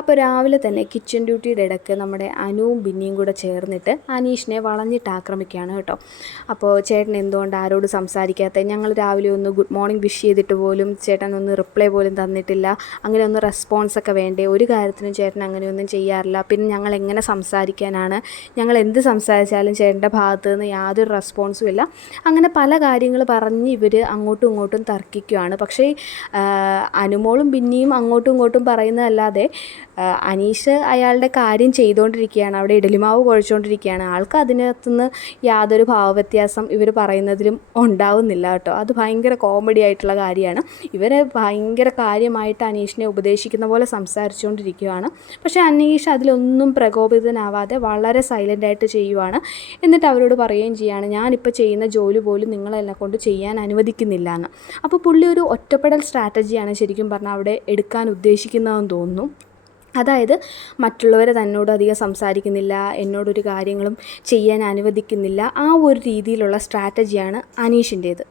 അപ്പോൾ രാവിലെ തന്നെ കിച്ചൺ ഡ്യൂട്ടിയുടെ ഇടയ്ക്ക് നമ്മുടെ അനുവും ബിന്നിയും കൂടെ ചേർന്നിട്ട് അനീഷിനെ വളഞ്ഞിട്ട് ആക്രമിക്കുകയാണ് കേട്ടോ. അപ്പോൾ ചേട്ടൻ എന്തുകൊണ്ട് ആരോട് സംസാരിക്കാത്ത, ഞങ്ങൾ രാവിലെ ഒന്ന് ഗുഡ് മോർണിംഗ് വിഷ് ചെയ്തിട്ട് പോലും ചേട്ടൻ ഒന്ന് റിപ്ലൈ പോലും തന്നിട്ടില്ല, അങ്ങനെ ഒന്ന് റെസ്പോൺസൊക്കെ വേണ്ടേ, ഒരു കാര്യത്തിനും ചേട്ടൻ അങ്ങനെയൊന്നും ചെയ്യാറില്ല, പിന്നെ ഞങ്ങൾ എങ്ങനെ സംസാരിക്കാനാണ്, ഞങ്ങൾ എന്ത് സംസാരിച്ചാലും ചേട്ടൻ്റെ ഭാഗത്തു നിന്ന് യാതൊരു റെസ്പോൺസും ഇല്ല. അങ്ങനെ പല കാര്യങ്ങൾ പറഞ്ഞ് ഇവർ അങ്ങോട്ടും ഇങ്ങോട്ടും തർക്കിക്കുകയാണ്. പക്ഷേ അനുമോളും ബിന്നിയും അങ്ങോട്ടും ഇങ്ങോട്ടും പറയുന്നതല്ലാതെ അനീഷ് അയാളുടെ കാര്യം ചെയ്തുകൊണ്ടിരിക്കുകയാണ്, അവിടെ ഇഡലിമാവ് കുഴച്ചുകൊണ്ടിരിക്കുകയാണ്. ആൾക്ക് അതിനകത്തുനിന്ന് യാതൊരു ഭാവവ്യത്യാസം ഇവർ പറയുന്നതിലും ഉണ്ടാവുന്നില്ല കേട്ടോ. അത് ഭയങ്കര കോമഡി ആയിട്ടുള്ള കാര്യമാണ്. ഇവർ ഭയങ്കര കാര്യമായിട്ട് അനീഷിനെ ഉപദേശിക്കുന്ന പോലെ സംസാരിച്ചുകൊണ്ടിരിക്കുകയാണ്. പക്ഷേ അനീഷ് അതിലൊന്നും പ്രകോപിതനാവാതെ വളരെ സൈലൻ്റായിട്ട് ചെയ്യുവാണ്. എന്നിട്ട് അവരോട് പറയുകയും ചെയ്യുകയാണ്, ഞാനിപ്പോൾ ചെയ്യുന്ന ജോലി പോലും നിങ്ങളെന്നെ കൊണ്ട് ചെയ്യാൻ അനുവദിക്കുന്നില്ല എന്ന്. അപ്പോൾ പുള്ളി ഒരു ഒറ്റപ്പെടൽ സ്ട്രാറ്റജിയാണ് ശരിക്കും പറഞ്ഞാൽ അവിടെ എടുക്കാൻ ഉദ്ദേശിക്കുന്നതെന്ന് തോന്നുന്നു. അതായത് മറ്റുള്ളവരെ തന്നോട് അധികം സംസാരിക്കുന്നില്ല, എന്നോടൊരു കാര്യങ്ങളും ചെയ്യാൻ അനുവദിക്കുന്നില്ല, ആ ഒരു രീതിയിലുള്ള സ്ട്രാറ്റജിയാണ് അനീഷിൻ്റേത്.